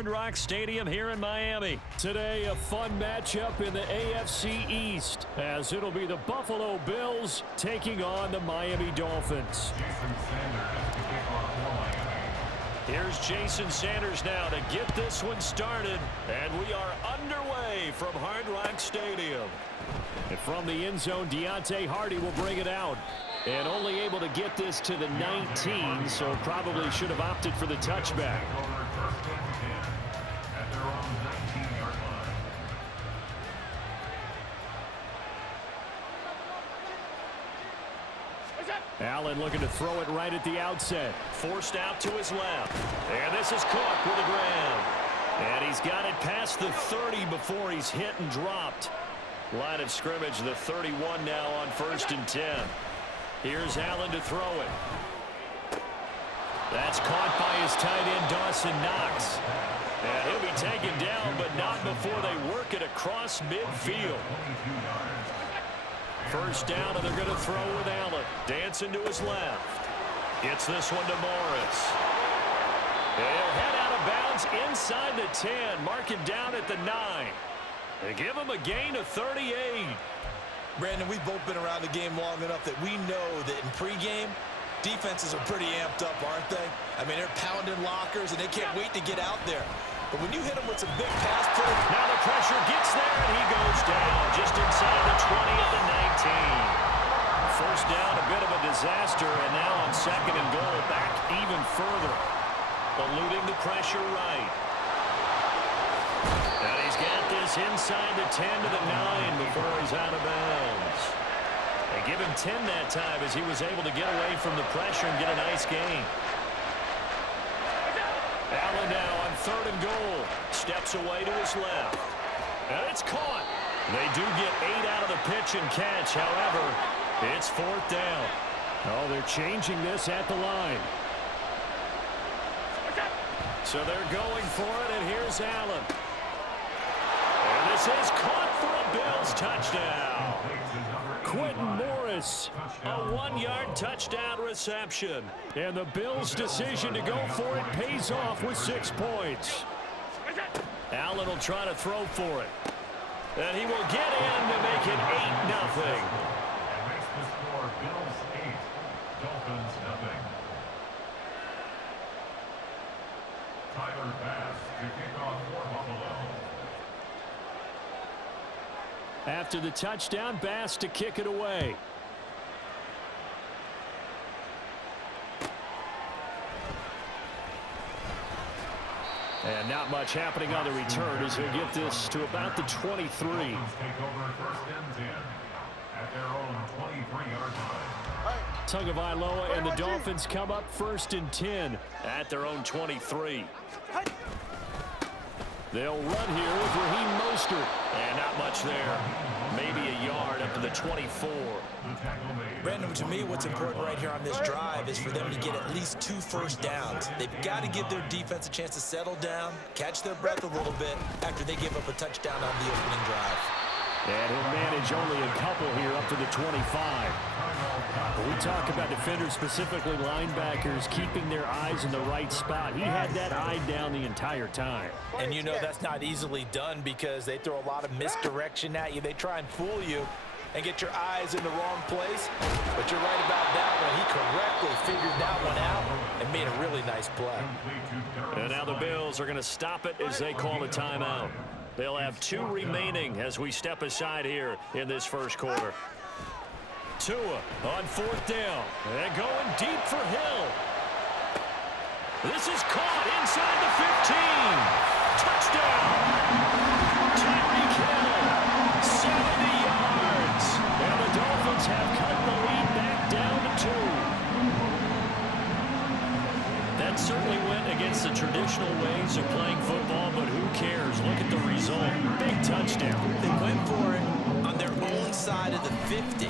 Hard Rock Stadium here in Miami. Today, a fun matchup in the AFC East, as it'll be the Buffalo Bills taking on the Miami Dolphins. Here's Jason Sanders now to get this one started, and we are underway from Hard Rock Stadium. And from the end zone, Deontay Hardy will bring it out. And only able to get this to the 19, so probably should have opted for the touchback. Allen looking to throw it right at the outset. Forced out to his left. And this is Cook with the grab. And he's got it past the 30 before he's hit and dropped. Line of scrimmage, the 31 now on 1st and 10. Here's Allen to throw it. That's caught by his tight end, Dawson Knox. And he'll be taken down, but not before they work it across midfield. First down, and they're going to throw with Allen. Dancing to his left. Gets this one to Morris. They'll head out of bounds inside the 10. Mark it down at the 9. They give him a gain of 38. Brandon, we've both been around the game long enough that we know that in pregame, defenses are pretty amped up, aren't they? I mean, they're pounding lockers, and they can't wait to get out there. But when you hit them with some big pass play. Now the pressure gets there, and he goes down just inside the 20 at the 19. First down, a bit of a disaster, and now on 2nd and goal, back even further. Eluding the pressure right. And he's got this inside the 10 to the 9 before he's out of bounds. They give him 10 that time as he was able to get away from the pressure and get a nice gain. Allen now on 3rd and goal. Steps away to his left. And it's caught. They do get 8 out of the pitch and catch. However, it's 4th down. Oh, they're changing this at the line. So they're going for it, and here's Allen. And this is caught for a Bills touchdown. Quentin Morris, a 1-yard touchdown reception. And the Bills' decision to go for it pays off with 6 points. Allen will try to throw for it. And he will get in to make it 8-0. After the touchdown, Bass to kick it away. And not much happening on the return as he'll get this to about the 23. Tagovailoa and the Dolphins come up 1st and 10 at their own 23. They'll run here with Raheem Mostert. And not much there. Maybe a yard up to the 24. Brandon, to me, what's important right here on this drive is for them to get at least 2 first downs. They've got to give their defense a chance to settle down, catch their breath a little bit after they give up a touchdown on the opening drive. And he'll manage only a couple here up to the 25. When we talk about defenders, specifically linebackers, keeping their eyes in the right spot. He had that eye down the entire time. And you know that's not easily done because they throw a lot of misdirection at you. They try and fool you and get your eyes in the wrong place. But you're right about that one. He correctly figured that one out and made a really nice play. And now the Bills are going to stop it as they call a timeout. They'll have 2 remaining as we step aside here in this first quarter. Tua on 4th down. And going deep for Hill. This is caught inside the 15. Touchdown. Tyreek Hill. 70 yards. And the Dolphins have cut the lead back down to 2. That certainly went against the traditional ways of playing football, but who cares? Look at the result. Big touchdown. They went for it on their own side of the 50.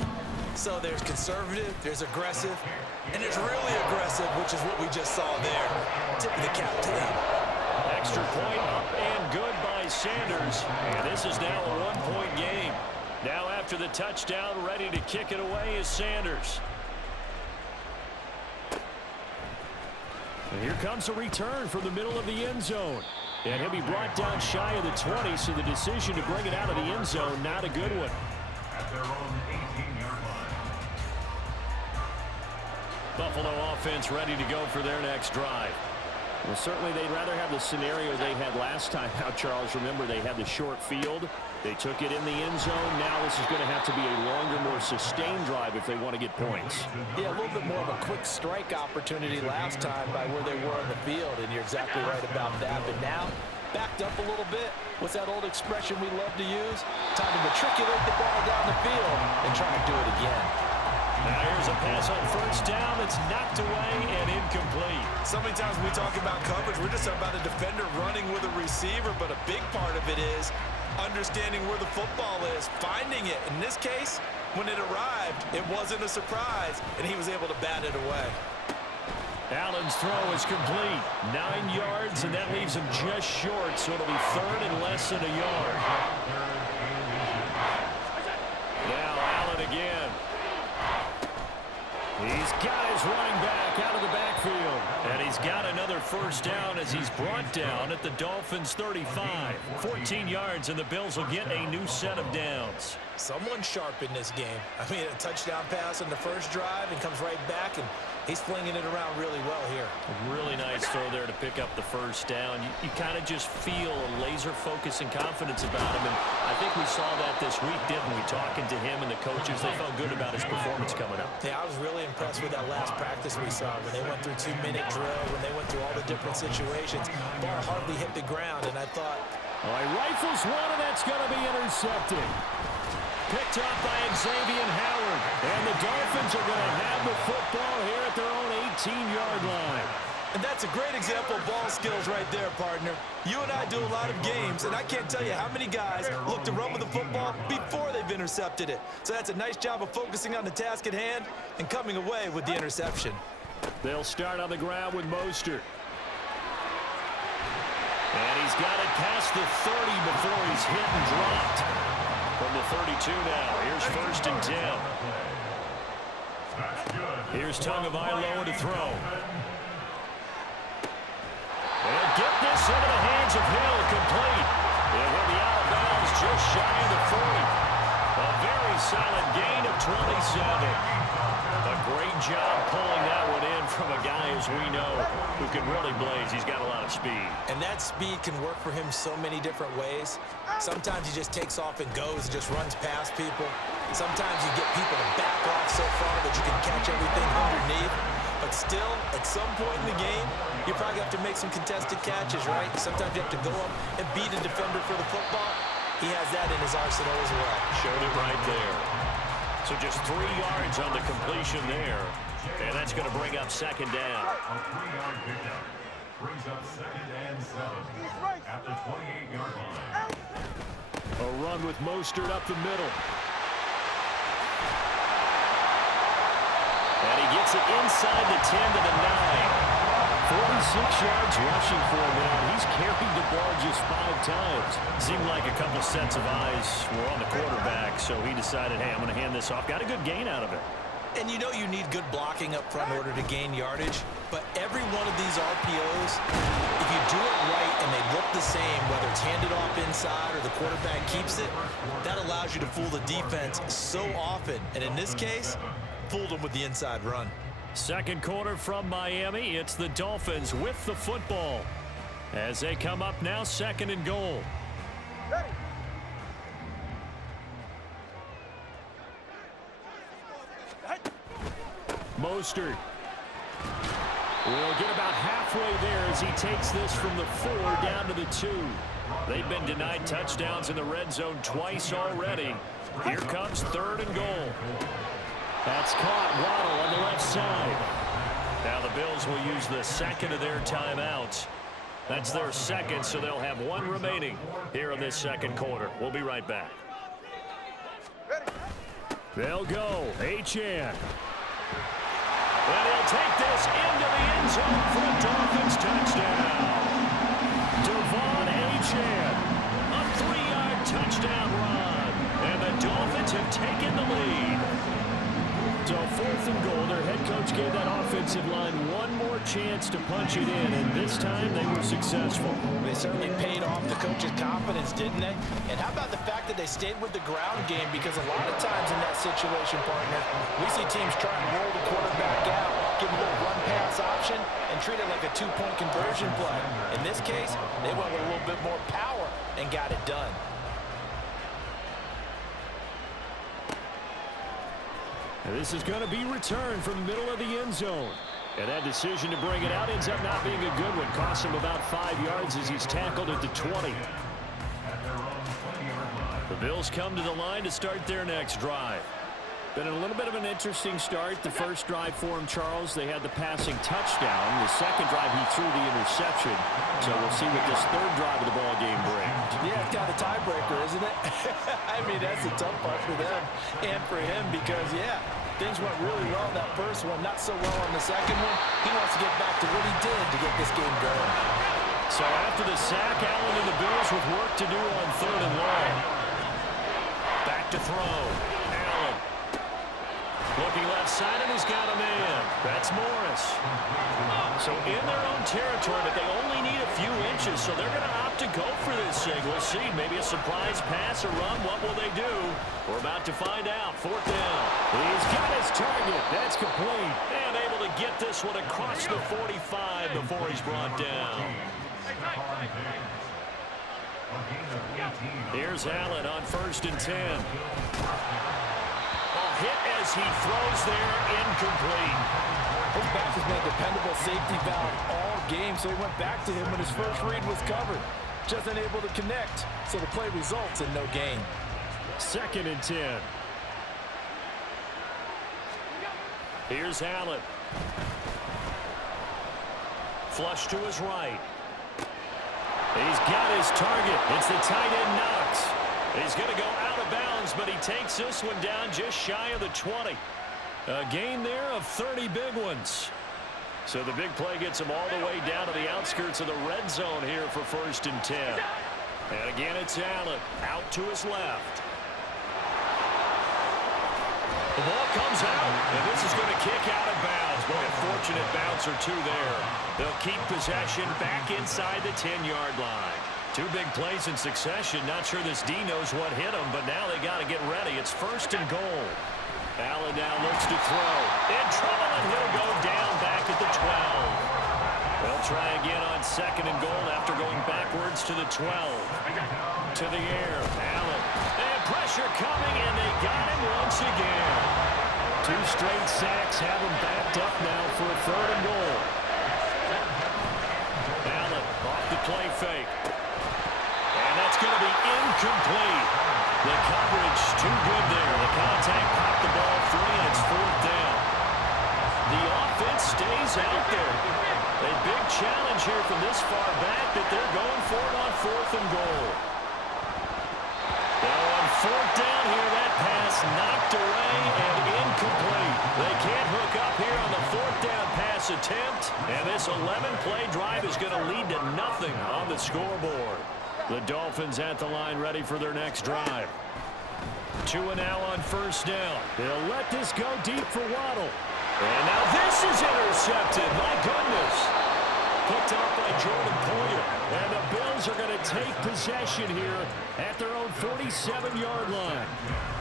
So there's conservative, there's aggressive, and there's really aggressive, which is what we just saw there. Tip of the cap to them. Extra point up and good by Sanders. And this is now a 1-point game. Now after the touchdown, ready to kick it away is Sanders. And here comes a return from the middle of the end zone. And he'll be brought down shy of the 20, so the decision to bring it out of the end zone, not a good one. At their own 18-yard line. Buffalo offense ready to go for their next drive. Well, certainly they'd rather have the scenario they had last time out, Charles. Remember, they had the short field. They took it in the end zone. Now this is going to have to be a longer, more sustained drive if they want to get points. Yeah, a little bit more of a quick strike opportunity last time by where they were on the field, and you're exactly right about that. But now, backed up a little bit. What's that old expression we love to use? Time to matriculate the ball down the field and try to do it again. Now here's a pass on first down that's knocked away and incomplete. So many times when we talk about coverage, we're just talking about a defender running with a receiver, but a big part of it is understanding where the football is, finding it. In this case, when it arrived, it wasn't a surprise, and he was able to bat it away. Allen's throw is complete. 9 yards, and that leaves him just short, so it'll be third and less than a yard. Now Allen again. He's got his running back out of the backfield. And he's got another first down as he's brought down at the Dolphins' 35. 14 yards, and the Bills will get a new set of downs. Someone sharp in this game. I mean, a touchdown pass on the first drive and comes right back, and he's flinging it around really well here. A really nice throw there to pick up the first down. You kind of just feel a laser focus and confidence about him, and I think we saw that this week, didn't we? Talking to him and the coaches, they felt good about his performance coming up. Yeah, I was really impressed with that last practice we saw when they went through 2-minute drill, when they went through all the different situations. Ball hardly hit the ground, and I thought, all right, rifles one, and that's going to be intercepted. Picked up by Xavier Howard. And the Dolphins are going to have the football here at their own 18-yard line. And that's a great example of ball skills right there, partner. You and I do a lot of games, and I can't tell you how many guys look to run with the football before they've intercepted it. So that's a nice job of focusing on the task at hand and coming away with the interception. They'll start on the ground with Mostert. And he's got it past the 30 before he's hit and dropped. From the 32 now. Here's first and 10. Here's Tagovailoa to throw. And get this into the hands of Hill, complete. It will be out of bounds just shy of the 40. A very solid gain of 27. A great job pulling that one in from a guy, as we know, who can really blaze. He's got a lot of speed. And that speed can work for him so many different ways. Sometimes he just takes off and goes and just runs past people. Sometimes you get people to back off so far that you can catch everything underneath. But still, at some point in the game, you probably have to make some contested catches, right? Sometimes you have to go up and beat a defender for the football. He has that in his arsenal as well. Showed it right there. So just 3 yards on the completion there. And that's going to bring up second down. A 3-yard pickup brings up second and 7 at the 28-yard line. A run with Mostert up the middle. And he gets it inside the 10 to the 9. 46 yards rushing for him now. He's carried the ball just 5 times. Seemed like a couple sets of eyes were on the quarterback, so he decided, hey, I'm going to hand this off. Got a good gain out of it. And you know you need good blocking up front in order to gain yardage. But every one of these RPOs, if you do it right and they look the same, whether it's handed off inside or the quarterback keeps it, that allows you to fool the defense so often. And in this case, fooled them with the inside run. Second quarter from Miami. It's the Dolphins with the football as they come up now, second and goal. Mostert will get about halfway there as he takes this from the 4 down to the 2. They've been denied touchdowns in the red zone twice already. Here comes third and goal. That's caught. Waddle on the left side. Now the Bills will use the second of their timeouts. That's their second, so they'll have 1 remaining here in this second quarter. We'll be right back. They'll go. Achane. And he'll take this into the end zone for a Dolphins touchdown. Devon Achane. A 3-yard touchdown run. And the Dolphins have taken the lead. So 4th and goal. Their head coach gave that offensive line one more chance to punch it in, and this time they were successful. They certainly paid off the coach's confidence, didn't they? And how about the fact that they stayed with the ground game? Because a lot of times in that situation, partner, we see teams try and roll the quarterback out, give him a little run-pass option, and treat it like a two-point conversion play. In this case, they went with a little bit more power and got it done. And this is going to be returned from the middle of the end zone. And that decision to bring it out ends up not being a good one. Costs him about 5 yards as he's tackled at the 20. The Bills come to the line to start their next drive. Been a little bit of an interesting start. The first drive for him, Charles, they had the passing touchdown. The second drive, he threw the interception. So we'll see what this third drive of the ball game brings. Yeah, it's got a tiebreaker, isn't it? I mean, that's a tough part for them and for him because, yeah, things went really well in that first one, not so well on the second one. He wants to get back to what he did to get this game going. So after the sack, Allen and the Bills with work to do on 3rd and long. Back to throw. Allen. Looking left side, and he's got a man. That's Morris. So in their own territory, but they only need a few inches, so they're going to opt to go for this thing. We'll see. Maybe a surprise pass or run. What will they do? We're about to find out. 4th down. He's got his target. That's complete. And able to get this one across the 45 before he's brought down. Here's Allen on 1st and 10. Hit as he throws there, incomplete. His back has been a dependable safety valve all game, so he went back to him when his first read was covered. Just unable to connect, so the play results in no gain. 2nd and 10. Here's Allen. Flush to his right. He's got his target. It's the tight end Knox. He's going to go out of bounds, but he takes this one down just shy of the 20. A gain there of 30 big ones. So the big play gets him all the way down to the outskirts of the red zone here for 1st and 10. And again, it's Allen out to his left. The ball comes out, and this is going to kick out of bounds. Boy, a fortunate bounce or two there. They'll keep possession back inside the 10-yard line. 2 big plays in succession. Not sure this D knows what hit him, but now they got to get ready. It's 1st and goal. Allen now looks to throw. In trouble, and he'll go down back at the 12. They'll try again on 2nd and goal after going backwards to the 12. To the air, Allen. And pressure coming, and they got him once again. 2 straight sacks have him backed up now for a 3rd and goal. Allen off the play fake. And that's going to be incomplete. The coverage too good there. The contact popped the ball free, and it's 4th down. The offense stays out there. A big challenge here from this far back that they're going for it on 4th and goal. Now on 4th down here, that pass knocked away and incomplete. They can't hook up here on the 4th down pass attempt, and this 11-play drive is going to lead to nothing on the scoreboard. The Dolphins at the line ready for their next drive. 2 now on 1st down. They'll let this go deep for Waddle. And now this is intercepted. My goodness. Picked up by Jordan Poyer. And the Bills are going to take possession here at their own 47-yard line.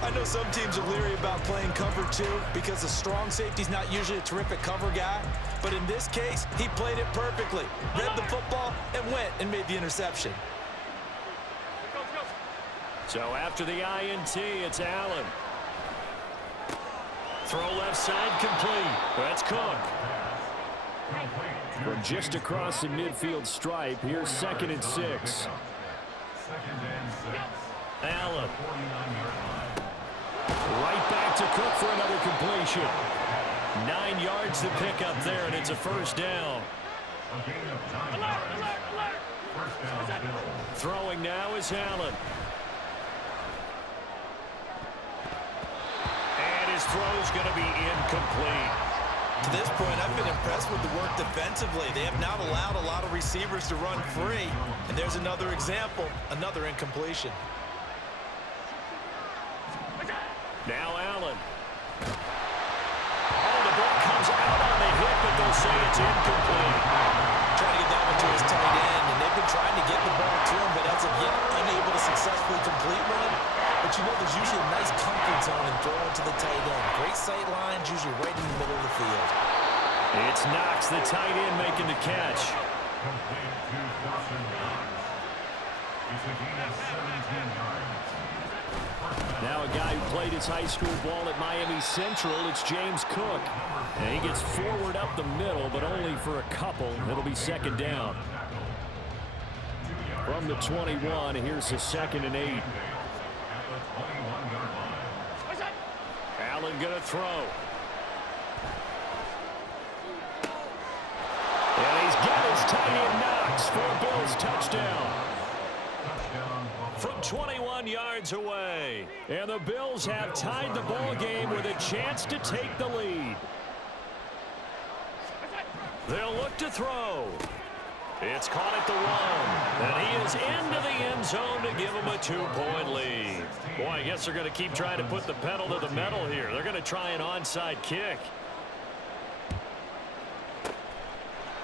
I know some teams are leery about playing cover 2 because the strong safety's not usually a terrific cover guy. But in this case, he played it perfectly. Read the football and went and made the interception. So after the INT, it's Allen. Throw left side complete. That's Cook. From just across the midfield stripe, here's 2nd and 6. Allen. Right back to Cook for another completion. 9 yards to pick up there, and it's a 1st down. Throwing now is Allen. And his throw's going to be incomplete. To this point, I've been impressed with the work defensively. They have not allowed a lot of receivers to run free. And there's another example, another incompletion. Now Allen. they'll say it's incomplete. Trying to get that one to his tight end, and they've been trying to get the ball to him, but as of yet, unable to successfully complete one. But you know there's usually a nice comfort zone in throwing to the tight end. Great sight lines, usually right in the middle of the field. It's Knox, the tight end, making the catch. Complete to Carson Knox. It's a gain of 17 yards. Now a guy who played his high school ball at Miami Central, it's James Cook. And he gets forward up the middle, but only for a couple. It'll be second down. From the 21, here's a 2nd and 8. At the 21-yard line. Allen gonna throw. And he's got his tight end Knox for a Bills touchdown. From 21 yards away. And the Bills have tied the ball game with a chance to take the lead. They'll look to throw. It's caught at the 1. And he is into the end zone to give him a 2-point lead. Boy, I guess they're going to keep trying to put the pedal to the metal here. They're going to try an onside kick.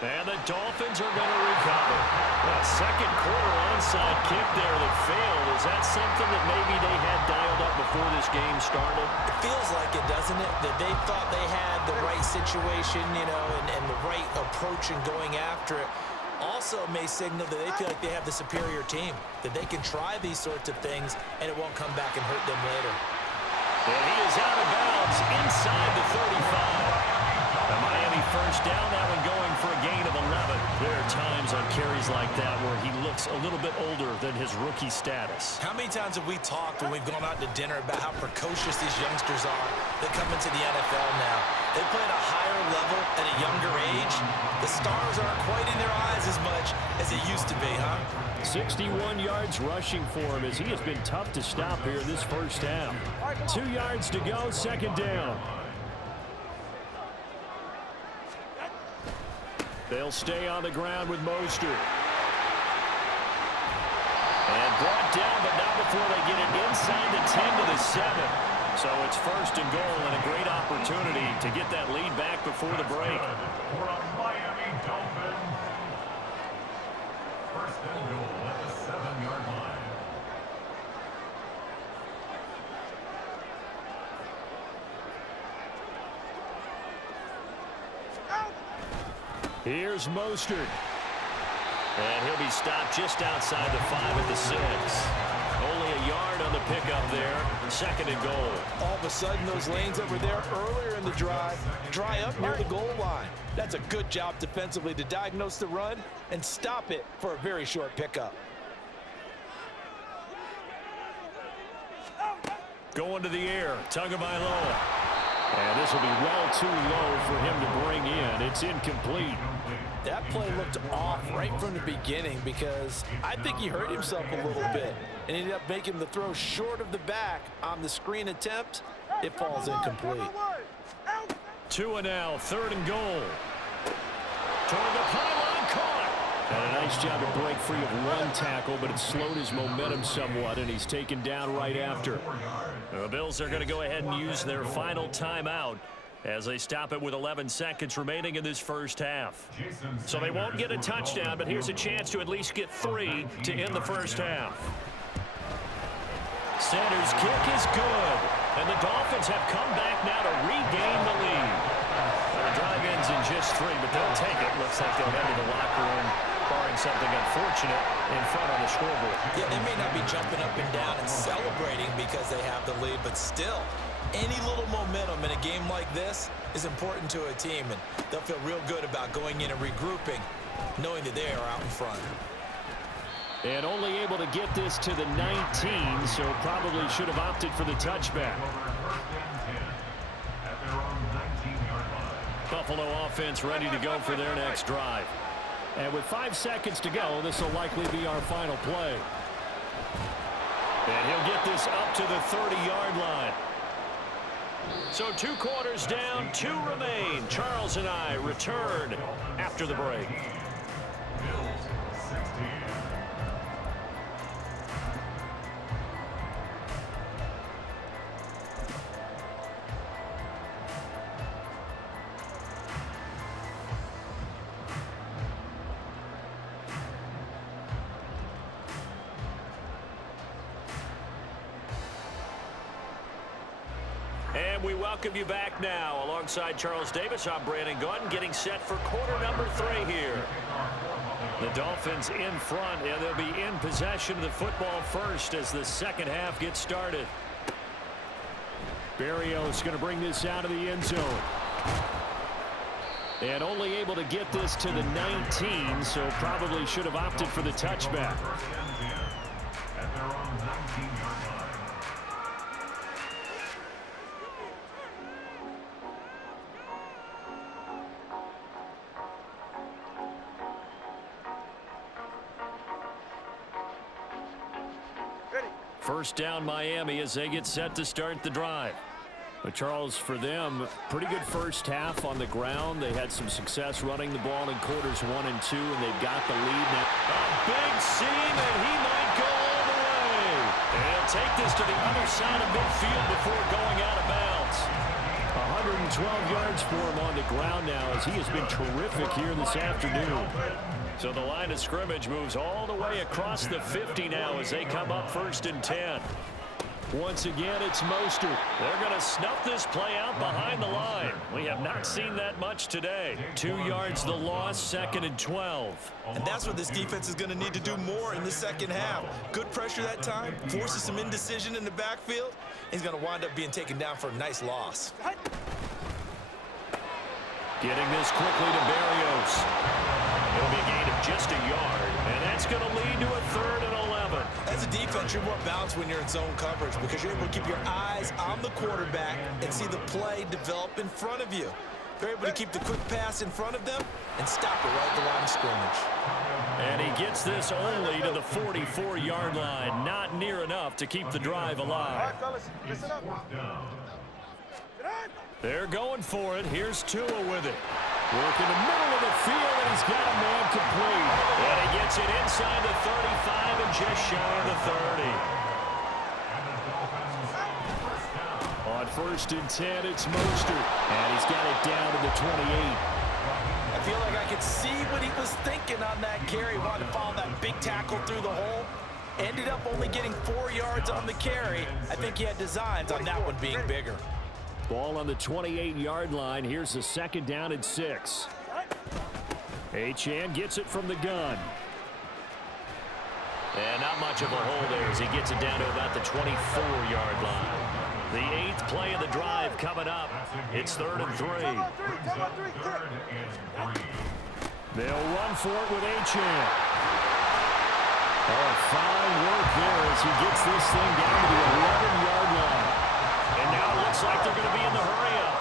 And the Dolphins are going to recover. A second quarter onside kick there that failed. Is that something that maybe they had dialed up before this game started? It feels like it, doesn't it? That they thought they had the right situation, you know, and the right approach in going after it. Also may signal that they feel like they have the superior team, that they can try these sorts of things and it won't come back and hurt them later. And he is out of bounds inside the 35. The Miami first down, that one going for a gain of 11. There are times on carries like that where he looks a little bit older than his rookie status. How many times have we talked when we've gone out to dinner about how precocious these youngsters are that come into the NFL now? They play at a higher level at a younger age. The stars aren't quite in their eyes as much as it used to be, huh? 61 yards rushing for him as he has been tough to stop here this first half. 2 yards to go, second down. They'll stay on the ground with Mostert. And brought down, but not before they get it inside the 10 to the 7. So it's first and goal and a great opportunity to get that lead back before the break. For a Miami Dolphin. First and goal at the 7-yard line. Here's Mostert. And he'll be stopped just outside the 5 at the 6. Only a yard on the pickup there. Second and goal. All of a sudden, those lanes that were there earlier in the drive dry up near the goal line. That's a good job defensively to diagnose the run and stop it for a very short pickup. Going to the air. Tagovailoa. And this will be well too low for him to bring in. It's incomplete. That play looked off right from the beginning because I think he hurt himself a little bit and ended up making the throw short of the back on the screen attempt. It falls incomplete. 2 and now, third and goal. Toward the pylon, caught. And a nice job to break free of one tackle, but it slowed his momentum somewhat, and he's taken down right after. The Bills are going to go ahead and use their final timeout as they stop it with 11 seconds remaining in this first half. So they won't get a touchdown, but here's a chance to at least get 3 to end the first half. Center's kick is good, and the Dolphins have come back now to regain the lead. The drive ends in just 3, but they'll take it. Looks like they'll head to the locker room, barring something unfortunate in front on the scoreboard. Yeah, they may not be jumping up and down and celebrating because they have the lead, but still, any little momentum in a game like this is important to a team, and they'll feel real good about going in and regrouping, knowing that they are out in front. And only able to get this to the 19, so probably should have opted for the touchback. Buffalo offense ready to go for their next drive. And with 5 seconds to go, this will likely be our final play. And he'll get this up to the 30-yard line. So 2 quarters down, 2 remain. Charles and I return after the break. And we welcome you back now. Alongside Charles Davis, I'm Brandon Gordon, getting set for quarter number 3 here. The Dolphins in front, and they'll be in possession of the football first as the second half gets started. Berrios going to bring this out of the end zone. And only able to get this to the 19, so probably should have opted for the touchback. At their own 19-yard line. First down Miami as they get set to start the drive. But Charles, for them, pretty good first half on the ground. They had some success running the ball in quarters 1 and 2, and they've got the lead now. A big seam, and he might go all the way. And he'll take this to the other side of midfield before going out of bounds. 112 yards for him on the ground now as he has been terrific here this afternoon. So the line of scrimmage moves all the way across the 50 now as they come up 1st and 10. Once again, it's Mostert. They're going to snuff this play out behind the line. We have not seen that much today. 2 yards the loss, 2nd and 12. And that's what this defense is going to need to do more in the second half. Good pressure that time, forces some indecision in the backfield. He's going to wind up being taken down for a nice loss. Getting this quickly to Berrios. It'll be a gain of just a yard, and that's going to lead to a 3rd and 11. As a defense, you're more balanced when you're in zone coverage because you're able to keep your eyes on the quarterback and see the play develop in front of you. They're able to keep the quick pass in front of them and stop it right at the line of scrimmage. And he gets this only to the 44-yard line. Not near enough to keep the drive alive. All right, fellas, listen up. They're going for it. Here's Tua with it. Work in the middle of the field, and he's got a man complete. And he gets it inside the 35 and just shy of the 30. On 1st and 10, it's Mostert. And he's got it down to the 28. I feel like I could see what he was thinking on that carry. Wanted to follow that big tackle through the hole. Ended up only getting 4 yards on the carry. I think he had designs on that one being bigger. Ball on the 28-yard line. Here's the 2nd down and 6. Achane gets it from the gun. And not much of a hole there as he gets it down to about the 24-yard line. The 8th play of the drive coming up. It's 3rd and 3. They'll run for it with Achane. Oh, fine work there as he gets this thing down to the 11-yard line. And now it looks like they're going to be in the hurry-up.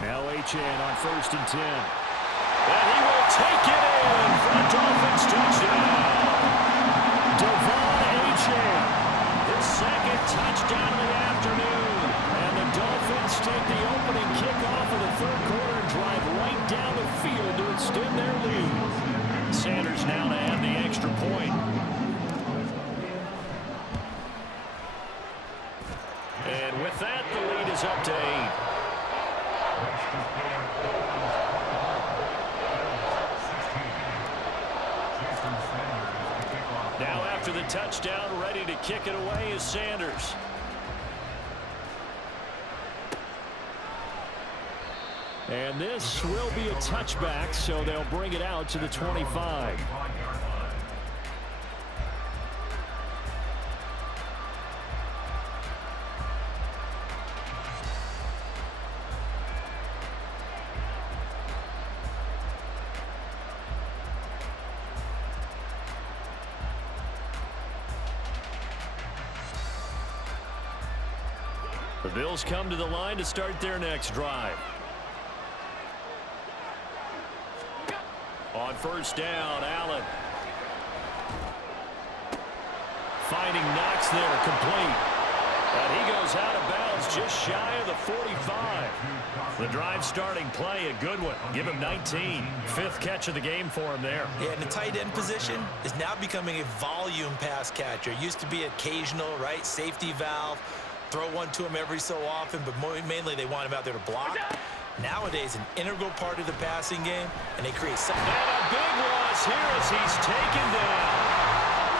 Now Achane on 1st and 10. And he will take it in for a Dolphins touchdown. Devon Achane, his 2nd touchdown of the afternoon. And the Dolphins take the opening kickoff of the 3rd quarter and drive right down the field to extend their lead. Sanders now to have the extra point. And with that, the lead is up to 8. Now after the touchdown, ready to kick it away is Sanders. And this will be a touchback, so they'll bring it out to the 25. The Bills come to the line to start their next drive. On 1st down, Allen. Finding Knox there, complete. And he goes out of bounds just shy of the 45. The drive starting play, a good one. Give him 19. 5th catch of the game for him there. Yeah, and the tight end position is now becoming a volume pass catcher. Used to be occasional, right? Safety valve. Throw one to him every so often, but mainly they want him out there to block. Nowadays, an integral part of the passing game, and they create something. And a big loss here as he's taken down.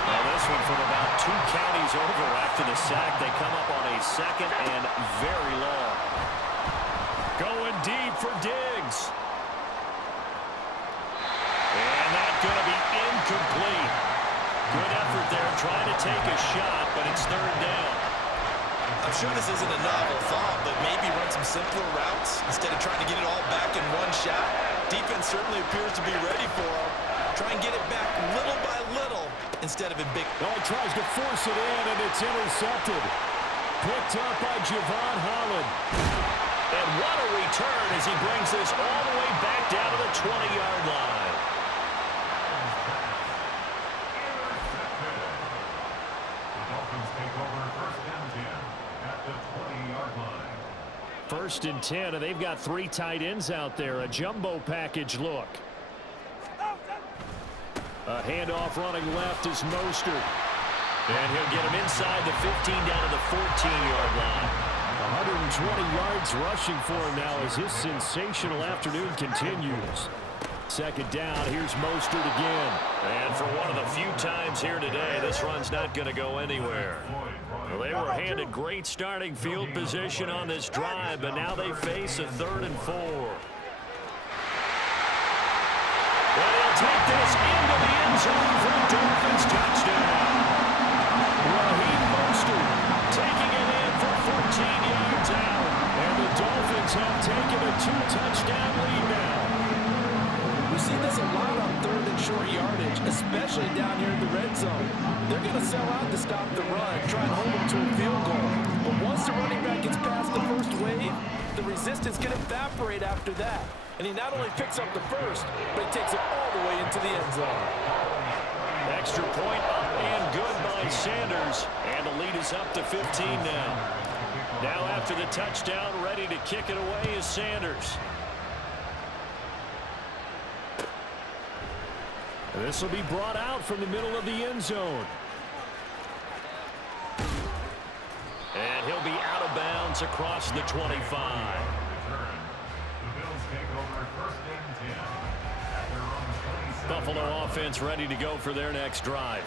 Well, this one from about 2 counties over after the sack. They come up on a second and very long. Going deep for Diggs. And that's going to be incomplete. Good effort there trying to take a shot, but it's third down. I'm sure this isn't a novel thought, but maybe run some simpler routes instead of trying to get it all back in one shot. Defense certainly appears to be ready for him. Try and get it back little by little instead of in big. Oh, he tries to force it in, and it's intercepted. Picked up by Javon Holland. And what a return as he brings this all the way back down to the 20-yard line. The Dolphins take over first and 10 at the 20-yard line. First and 10, and they've got 3 tight ends out there. A jumbo package look. A handoff running left is Mostert. And he'll get him inside the 15 down to the 14-yard line. 120 yards rushing for him now as his sensational afternoon continues. Second down, here's Mostert again. And for one of the few times here today, this run's not going to go anywhere. Well, they were handed great starting field position on this drive, but now they face a 3rd and 4. Well, they'll take this into the end zone for a Dolphins touchdown. Raheem Mostert taking it in for 14 yards out. And the Dolphins have taken a 2-touchdown lead now. We see this a lot on 3rd and short yardage, especially down here in the red zone. They're going to sell out to stop the run, try and hold them to a field goal. But once the running back gets past the first wave, the resistance can evaporate after that. And he not only picks up the first, but he takes it all the way into the end zone. Extra point up and good by Sanders. And the lead is up to 15 now. Now after the touchdown, ready to kick it away is Sanders. This will be brought out from the middle of the end zone. And he'll be out of bounds across the 25. Buffalo offense ready to go for their next drive.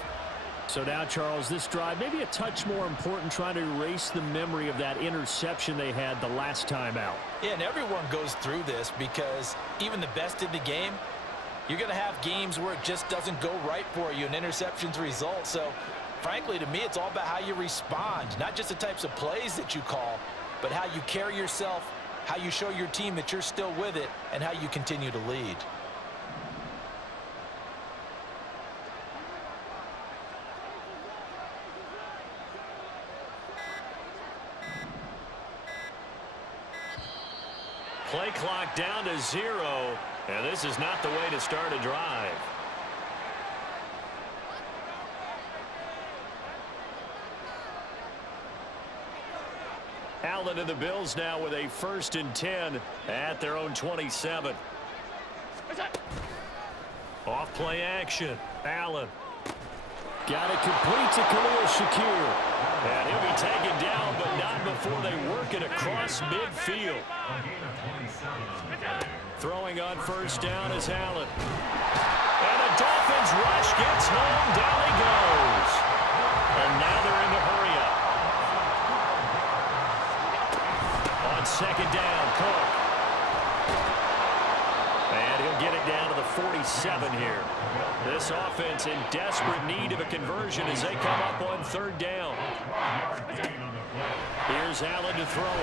So now, Charles, this drive maybe a touch more important, trying to erase the memory of that interception they had the last time out. Yeah, and everyone goes through this because even the best in the game, you're going to have games where it just doesn't go right for you and interceptions result. So, frankly, to me, it's all about how you respond, not just the types of plays that you call, but how you carry yourself, how you show your team that you're still with it, and how you continue to lead. Play clock down to 0, and this is not the way to start a drive. Allen and the Bills now with a 1st and 10 at their own 27. Off play action. Allen. Got it complete to Khalil Shakir. And he'll be taken down, but not before they work it across midfield. Throwing on 1st down is Allen. And the Dolphins rush gets home. Down he goes. And now they're in the hurry up. On 2nd down, Cook. And he'll get it down to the 47 here. This offense in desperate need of a conversion as they come up on 3rd down. Here's Allen to throw.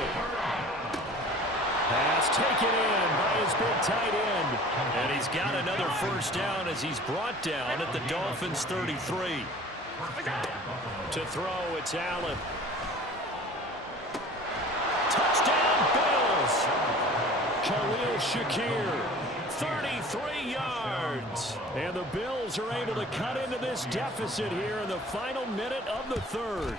Pass taken in by his big tight end. And he's got another 1st down as he's brought down at the Dolphins 33. To throw, it's Allen. Touchdown, Bills! Khalil Shakir. 33 yards. And the Bills are able to cut into this deficit here in the final minute of the 3rd.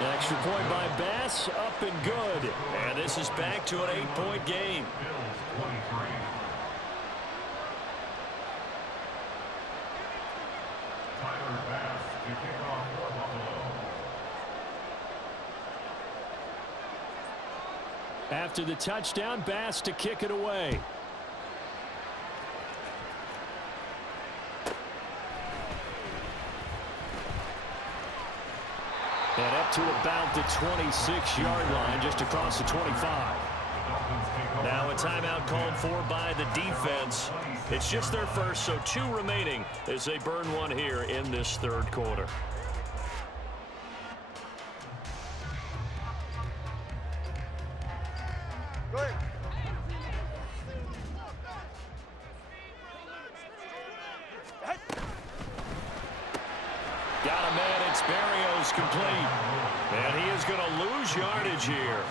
Extra point by Bass, up and good. And this is back to an 8-point game. Tyler Bass to kick off for Buffalo. After the touchdown, Bass to kick it away. And up to about the 26-yard line, just across the 25. Now a timeout called for by the defense. It's just their first, so 2 remaining as they burn one here in this third quarter. Got a man, it's Barrios complete. And he is going to lose yardage here.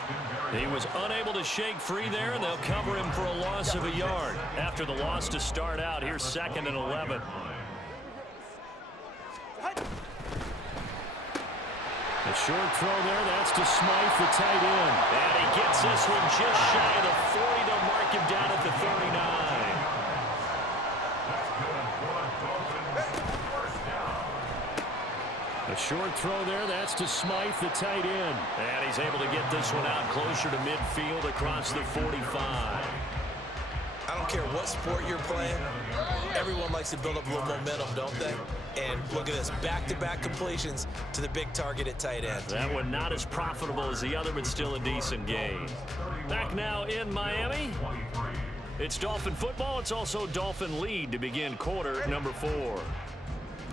He was unable to shake free there, and they'll cover him for a loss of a yard. After the loss to start out, here's 2nd and 11. A short throw there, that's to Smythe, the tight end. And he gets this one just shy of the 40. They'll mark him down at the 39. A short throw there, that's to Smythe, the tight end. And he's able to get this one out closer to midfield across the 45. I don't care what sport you're playing. Everyone likes to build up a little momentum, don't they? And look at this, back-to-back completions to the big target at tight end. That one not as profitable as the other, but still a decent gain. Back now in Miami. It's Dolphin football. It's also Dolphin lead to begin quarter number 4.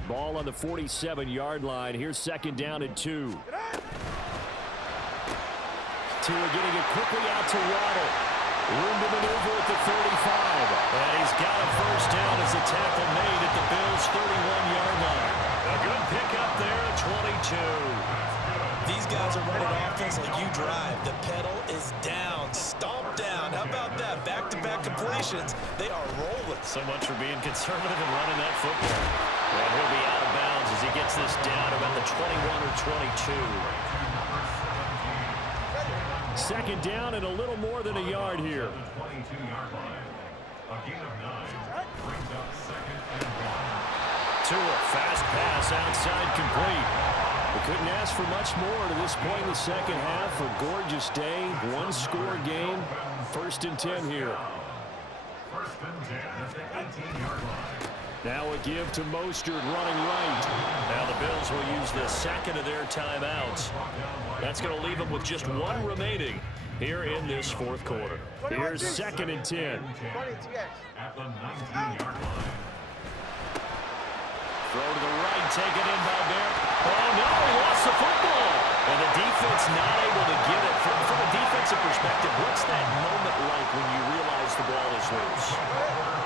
Ball on the 47-yard line. Here's 2nd down and 2. Tua getting it quickly out to Waddle. Room to maneuver at the 35. And he's got a first down as the tackle made at the Bills' 31-yard line. A good pickup there at 22. These guys are running offense like you drive. The pedal is down, stomp down. How about that? Back-to-back completions. They are rolling. So much for being conservative and running that football. And he'll be out of bounds as he gets this down about the 21 or 22. 2nd down and a little more than a yard here. 22-yard line. A gain of 9 brings up 2nd and 1. Tua, fast pass outside complete. We couldn't ask for much more to this point in the second half. A gorgeous day, one-score game. 1st and 10 here. 1st and 10 at the 18-yard line. Now a give to Mostert running right. Now the Bills will use the 2nd of their timeouts. That's going to leave them with just 1 remaining here in this 4th quarter. Here's 2nd and 10. At the 19-yard line. Throw to the right, taken in by Bear. Oh, no, he lost the football. And the defense not able to get it. From a defensive perspective, what's that moment like when you realize the ball is loose?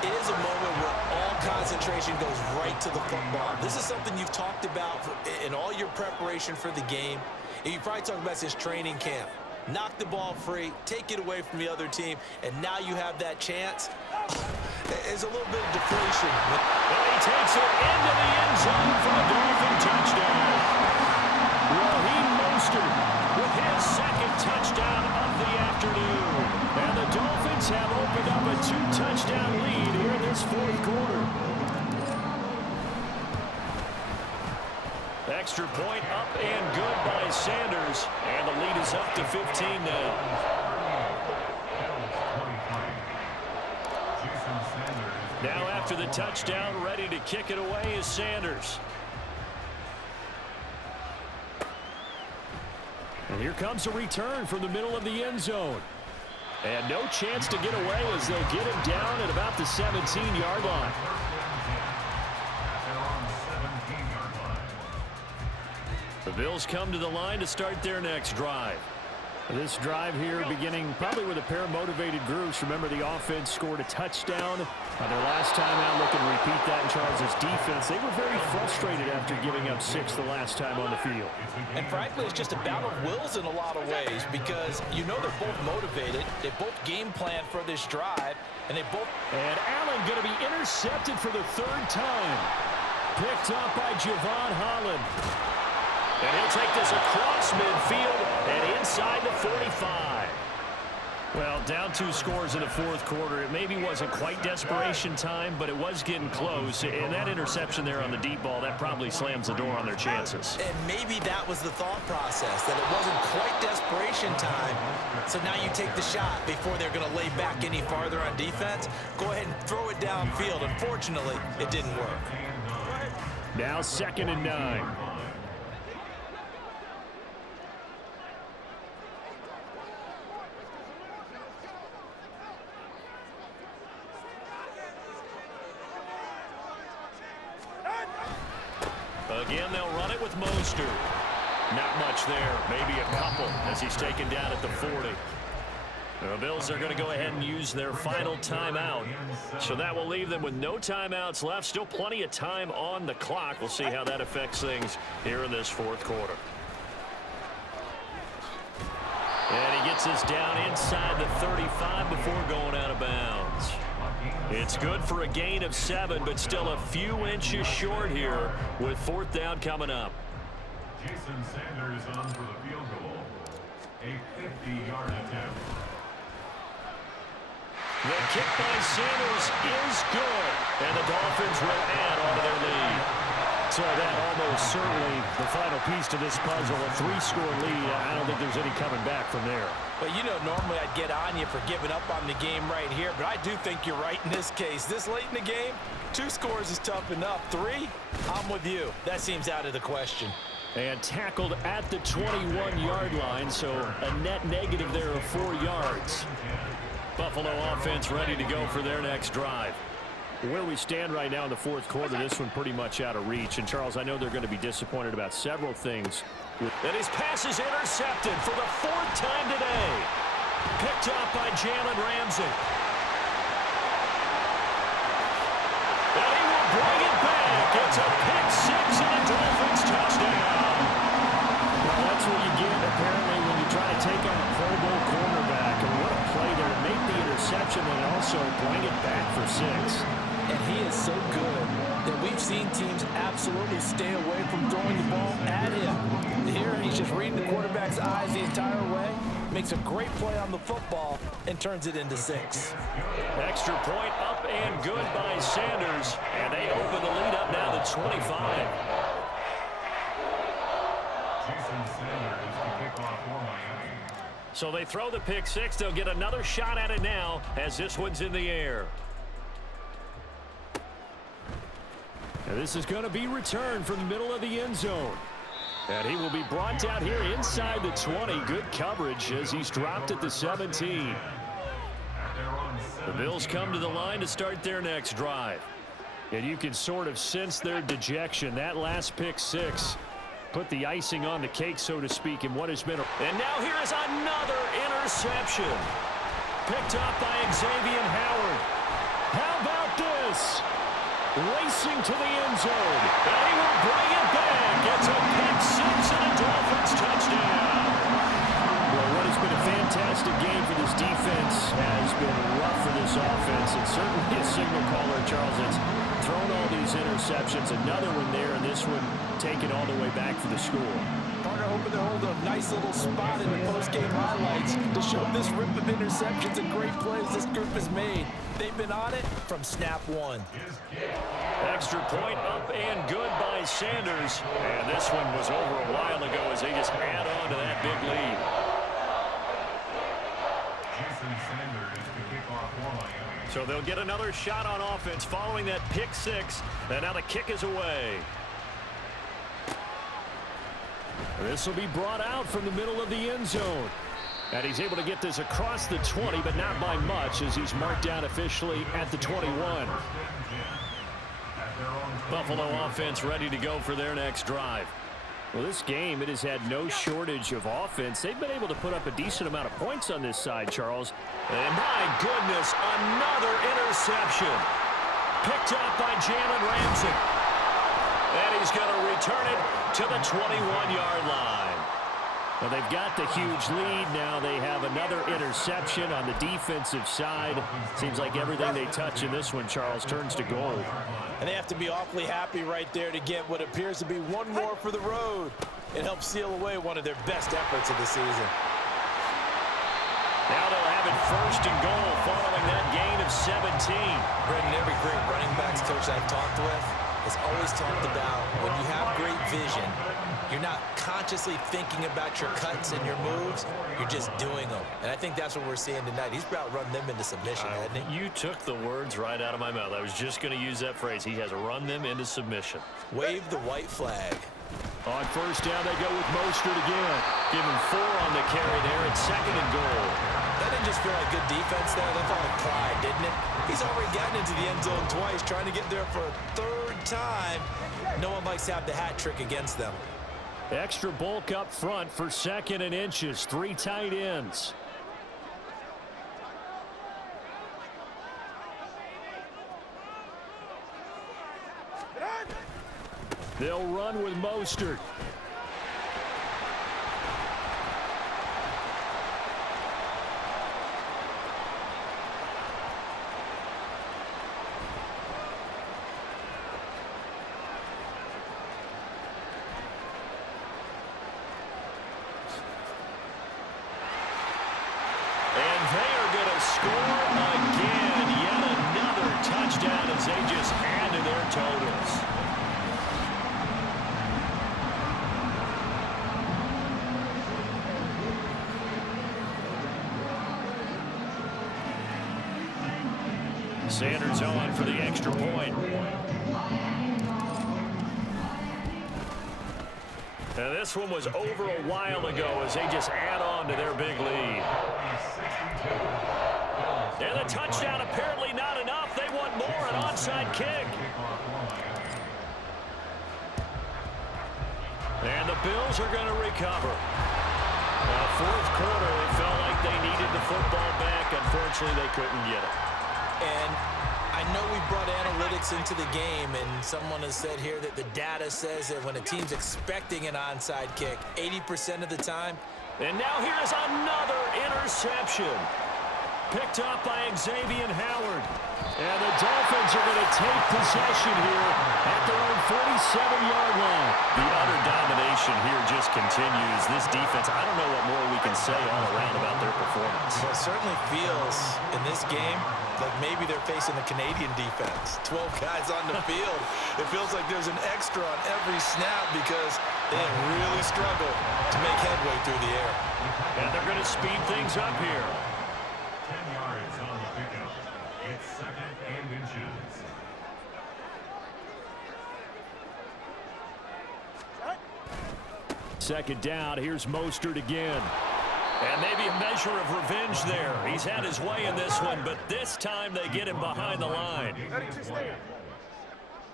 It is a moment where all concentration goes right to the football. This is something you've talked about in all your preparation for the game. And you probably talked about this training camp. Knock the ball free, take it away from the other team, and now you have that chance. There's a little bit of deflation. And he takes it into the end zone for the Dolphin touchdown. Raheem Mostert With his 2nd touchdown of the afternoon. And the Dolphins have opened up a 2-touchdown lead here in this 4th quarter. Extra point up and good by Sanders. And the lead is up to 15 now. Now after the touchdown, ready to kick it away is Sanders. And here comes a return from the middle of the end zone. And no chance to get away as they'll get him down at about the 17-yard line. The Bills come to the line to start their next drive. This drive here beginning probably with a pair of motivated groups. Remember, the offense scored a touchdown on their last time out. Looking to repeat that in Charles' defense. They were very frustrated after giving up 6 the last time on the field. And frankly, it's just a battle of wills in a lot of ways because you know they're both motivated. They both game plan for this drive, and they both... And Allen going to be intercepted for the 3rd time. Picked up by Javon Holland. And he'll take this across midfield and inside the 45. Well, down 2 scores in the 4th quarter. It maybe wasn't quite desperation time, but it was getting close. And that interception there on the deep ball, that probably slams the door on their chances. And maybe that was the thought process, that it wasn't quite desperation time. So now you take the shot before they're going to lay back any farther on defense. Go ahead and throw it downfield. Unfortunately, it didn't work. Now 2nd and 9. Again, they'll run it with Mostert. Not much there, maybe a couple as he's taken down at the 40. The Bills are going to go ahead and use their final timeout. So that will leave them with no timeouts left. Still plenty of time on the clock. We'll see how that affects things here in this fourth quarter. And he gets us down inside the 35 before going out of bounds. It's good for a gain of 7, but still a few inches short here with fourth down coming up. Jason Sanders on for the field goal. A 50-yard attempt. The kick by Sanders is good, and the Dolphins will add on to their lead. So that almost certainly the final piece to this puzzle, a 3-score lead. I don't think there's any coming back from there. But you know, normally I'd get on you for giving up on the game right here, but I do think you're right in this case. This late in the game, 2 scores is tough enough. 3, I'm with you. That seems out of the question. And tackled at the 21-yard line, so a net negative there of 4 yards. Buffalo offense ready to go for their next drive. Where we stand right now in the fourth quarter, this one pretty much out of reach. And, Charles, I know they're going to be disappointed about several things. And his pass is intercepted for the 4th time today. Picked up by Jalen Ramsey. And he will bring it back. It's a pick 6 and a Dolphins touchdown. Well, that's what you get, apparently, when you try to take on a Pro Bowl cornerback. And what a play there to make the interception and also bring it back for 6. And he is so good that we've seen teams absolutely stay away from throwing the ball at him. Here, he's just reading the quarterback's eyes the entire way, makes a great play on the football, and turns it into 6. Extra point up and good by Sanders. And they open the lead up now to 25. Jason Sanders to kick off for Miami. So they throw the pick 6. They'll get another shot at it now as this one's in the air. And this is going to be returned from the middle of the end zone. And he will be brought down here inside the 20. Good coverage as he's dropped at the 17. The Bills come to the line to start their next drive. And you can sort of sense their dejection. That last pick 6 put the icing on the cake, so to speak, in what has been a... And now here is another interception. Picked up by Xavier Howard. How about this? Racing to the end zone. And he will bring it back. It's a pick 6 and a Dolphins touchdown. Well, what has been a fantastic game for this defense has been rough for this offense. And certainly a signal caller, Charles, that's thrown all these interceptions. Another one there, and this one taken all the way back for the score. Partner hoping to hold a nice little spot in the post-game highlights to show this rip of interceptions and great plays this group has made. They've been on it from snap 1. Extra point up and good by Sanders. And this one was over a while ago as they just add on to that big lead. Jason Sanders to kick off for Miami. So they'll get another shot on offense following that pick 6. And now the kick is away. This will be brought out from the middle of the end zone. And he's able to get this across the 20, but not by much as he's marked down officially at the 21. Buffalo offense ready to go for their next drive. Well, this game, it has had no shortage of offense. They've been able to put up a decent amount of points on this side, Charles. And my goodness, another interception. Picked up by Jalen Ramsey. And he's going to return it to the 21-yard line. Well, they've got the huge lead. Now they have another interception on the defensive side. Seems like everything they touch in this one, Charles, turns to gold. And they have to be awfully happy right there to get what appears to be one more for the road. It helps seal away one of their best efforts of the season. Now they'll have it first and goal following that gain of 17. Brendan, every great running backs coach I've talked with has always talked about when you have great vision, you're not consciously thinking about your cuts and your moves, you're just doing them. And I think that's what we're seeing tonight. He's about run them into submission, hasn't he? You took the words right out of my mouth. I was just going to use that phrase. He has run them into submission. Wave the white flag. On first down, they go with Mostert again. Give him 4 on the carry there at 2nd and goal. That didn't just feel like good defense there. That felt like pride, didn't it? He's already gotten into the end zone twice, trying to get there for a third time. No one likes to have the hat trick against them. Extra bulk up front for 2nd and inches. 3 tight ends. They'll run with Mostert. And they are going to score again. Yet another touchdown as they just add to their totals. Sanders on for the extra point. And this one was over a while ago as they just add on to their big lead. And the touchdown apparently not enough. They want more, an onside kick. And the Bills are going to recover. Fourth quarter, they felt like they needed the football back. Unfortunately, they couldn't get it. And I know we brought analytics into the game, and someone has said here that the data says that when a team's expecting an onside kick, 80% of the time. And now here's another interception. Picked up by Xavier Howard. And the Dolphins are going to take possession here at their own 47-yard line. The utter domination here just continues. This defense, I don't know what more we can say all around about their performance. Well, it certainly feels in this game like maybe they're facing the Canadian defense. 12 guys on the field. It feels like there's an extra on every snap because they have really struggled to make headway through the air. And they're going to speed things up here. 10 yards on the pickup. It's 2nd and inches. Second down. Here's Mostert again. And maybe a measure of revenge there. He's had his way in this one, but this time they get him behind the line.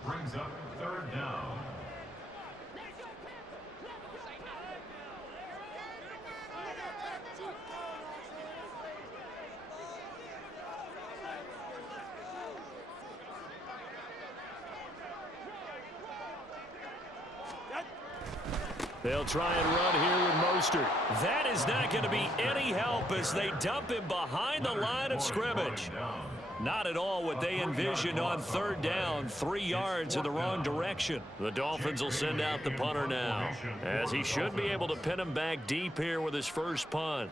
Brings up 3rd down. They'll try and run here with Mostert. That is not going to be any help as they dump him behind the line of scrimmage. Not at all what they envisioned on 3rd down. 3 yards in the wrong direction. The Dolphins will send out the punter now, as he should be able to pin him back deep here with his first punt.